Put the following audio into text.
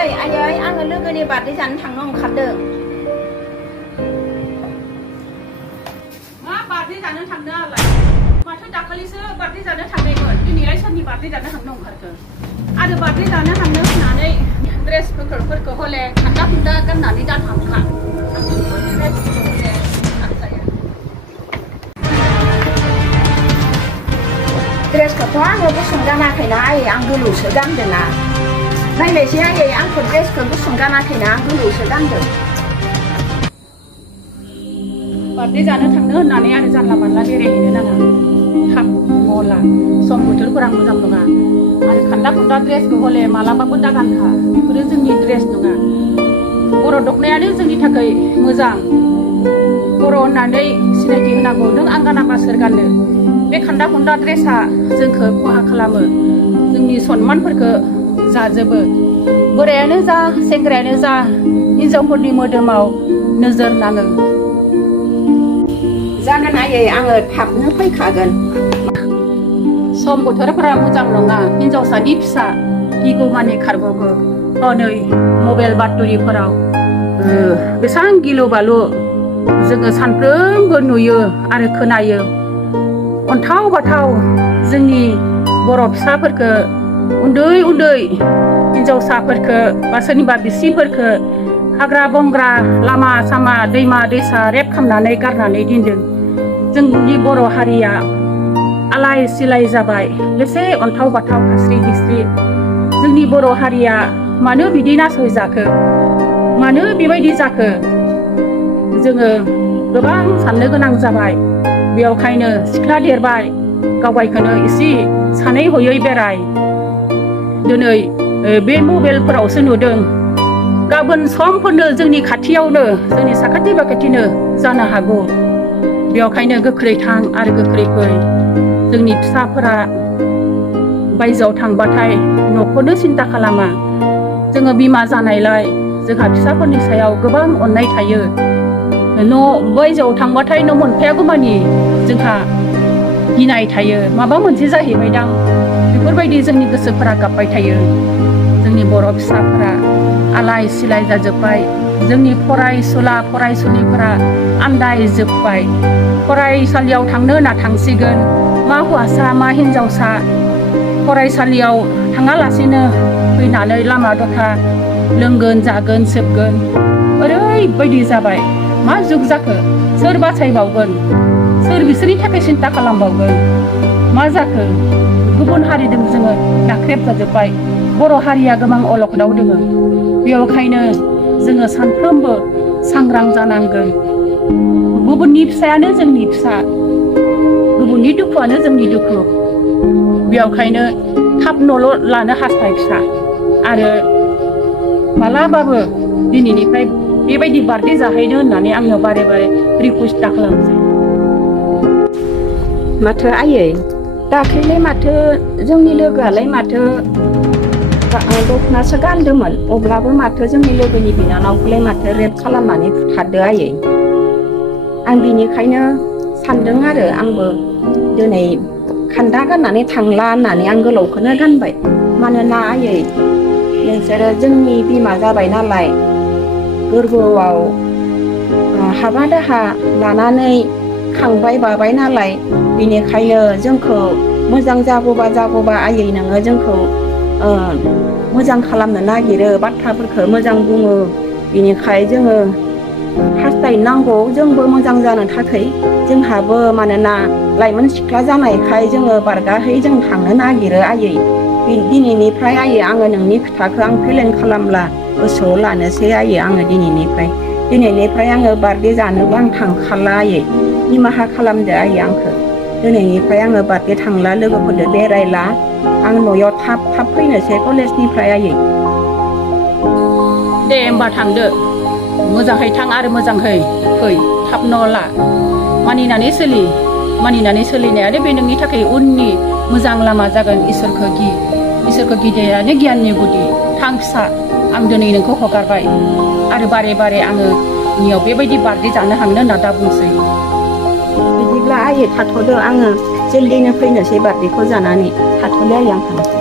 आयै आङो लोगोनि बार्थडे जानो थांनो ओंखारदों। मा बार्थडे जानो थांनो आलाय? माथो दाखालिसो बार्थडे जानो थांनायमोन। दिनैलाय सोरनि बार्थडे जानो थांनो ओंखारखो? आरो बार्थडे जानो थांनो होननानै ड्रेसफोरखौ हले खान्दा खुन्दा गाननानै दा थांखा। ड्रेसखौथ' आङो गुसुं गानाखैना आयै आं गोलावसो गानदोंना। नायलायसै आयै आंखौ ड्रेसखौ गुसुं गानाखैना आं गोलावसो गानदों। बार्थडे जानो थांनो होननानै आरो जानला मानला बेरायहैनो नाङा। थाब मला सम बोथोरफोरा मोजां नङा। आरो खान्दा खुन्दा ड्रेसखौ हले मालाबाबो दागानखा। बेफोरो जोंनि ड्रेस नङा। बर' दखनायानो जोंनि थाखाय मोजां। बर' होननानै सिनायथि होनांगौ। नों आं गानाबा सोर गाननो? बे खान्दा खुन्दा ड्रेसा जोंखौ खहा खालामो। जोंनि सनमानफोरखौ जाजोबो। बोरायानो जा सेंग्रायानो जा हिनजावफोरनि मोदोमाव नोजोर नाङो। जागोन आयै आङो थाबनो फैखागोन। सम बोथोरफोरा मोजां नङा। हिनजावसानि फिसा गिगौमानि खारग'गो। नै मबाइल बातरिफोराव बेसेबां गिलु बालु जोङो सानफ्रोमबो नुयो आरो खोनायो। अन्थाव बाथाव जोंनि बर' फिसाफोरखौ उन्दै उन्दै हिनजावसाफोरखौ बा सोरनिबा बिसिफोरखौ हाग्रा बंग्रा लामा सामा दैमा दैसा रेप खालामनानै गारनानै दोनदों। जोंनि बर' हारिया आलाय सिलाय जाबाय। बेसे अन्थाव बाथाव खास्रि हिस्रि। जोंनि बर' हारिया मानो बिदि नासयजाखो? मानो बेबायदि जाखो? जोङो गोबां साननो गोनां जाबाय। बेयावखायनो सिख्ला देरबाय गावगायखौनो एसे सानै हयै बेराय। दिनै बे मबाइलफोरावसो नुदों। गाबोन समफोरनो जोंनि खाथियावनो जोंनि साखाथि बाखाथिनो जानो हागौ। बेयावखायनो गोख्रै थां आरो गोख्रै फै। जोंनि फिसाफोरा बायजोआव थांबाथाय न'खौनो सिन्ता खालामा। जोङो बिमा जानायलाय जोंहा फिसाफोरनि सायाव गोबां अननाय थायो। न' बायजोआव थांबाथाय न' मोनफैयागौ मानि जोंहा गिनाय थायो। माबा मोनसे जाहैबायदां बेफोरबायदि जोंनि गोसोफोरा गाबबाय थायो। जोंनि बर' फिसाफोरा आलाय सिलाय जाजोब्बाय। जोंनि फरायसुला फरायसुलिफोरा आन्दायजोब्बाय। फरायसालियाव थांनो होनना थांसिगोन। मा हौवासा मा हिनजावसा फरायसालियाव थाङालासेनो फैनानै लामा दथा लोंगोन जागोन सोबगोन। ओरैबायदि जाबाय। मा जुग जाखो? सोर बासायबावगोन? सोर बिसोरनि थाखाय सिन्ता खालामबावगोन? मा जाखो? गुबुन हारिजों जोङो नाख्रेब जाजोब्बाय। बर' हारिया गोबां अलखदाव दोङो। बेयावखायनो जोङो सानफ्रोमबो सांग्रां जानांगोन। गुबुननि फिसायानो जोंनि फिसा। गुबुननि दुखुआनो जोंनि दुखु। बेयावखायनो थाब न'ल' लानो हास्थाय फिसा। आरो मालाबाबो दिनैनिफ्राय बेबायदि बार्थडे जाहैनो होननानै आङो बारे बारे रिकुवेस्ट खालामसै। माथो आयै दाख्लैलाय माथो जोंनि लोगोआलाय माथो दखनासो गानदोंमोन। अब्लाबो माथो जोंनि लोगोनि बिनानावखौलाय माथो रेप खालामनानै बुथारदो आयै। आं बिनिखायनो सानदों आरो आंबो दिनै खान्दा गाननानै थांला होननानै आं गोलावखौनो गानबाय। मानोना आयै नोंसोरो जोंनि बिमा जाबाय नालाय गोरबोआव हाबा दाहा लानानै खांबाय बाबाय नालाय। बिनिखायनो जोंखौ मोजां जागौबा आयै नोङो जोंखौ मोजां खालामनो नागिरो बाथ्राफोरखौ मोजां बुङो। बिनिखाय जोङो हास्थायनांगौ जोंबो मोजां जानो थाखाय। जोंहाबो मानोना लाइमोन सिख्ला जानायखाय जोङो बारगाहै जों थांनो नागिरो आयै। दिनैनिफ्राय आयै आङो नोंनि खोथाखौ आं फेलेन खालामला गोसोआव लानोसै आयै। आङो दिनैनिफ्राय आङो बार्थडे जानोबो आं थांखाला आयै। निमाहा खालामदो आयै आंखौ। दिनैनिफ्राय आङो बार्थडे थांला लोगोफोरजों बेरायला। आं न'आव थाब फैनोसै कलेजनिफ्राय आयै। दे होमबा थांदो। मोजाङै थां आरो मोजाङै फै। थाब न'ला मानिनानै सोलि। मानिनानै सोलिनायानो बे नोंनि थाखाय उननि मोजां लामा जागोन। इसोरखौ गिनायानो गियाननि गुदि। थां फिसा आं दिनै नोंखौ हगारबाय। आरो बारे बारे आङो नियाव बेबायदि बार्थडे जानो हांनो होनना दा बुंसै। बिदिब्ला आयै थाथ'दो आङो जल्दिनो फैनोसै बार्थडेखौ जानानै। थाथ'दो आयै आं थांसै।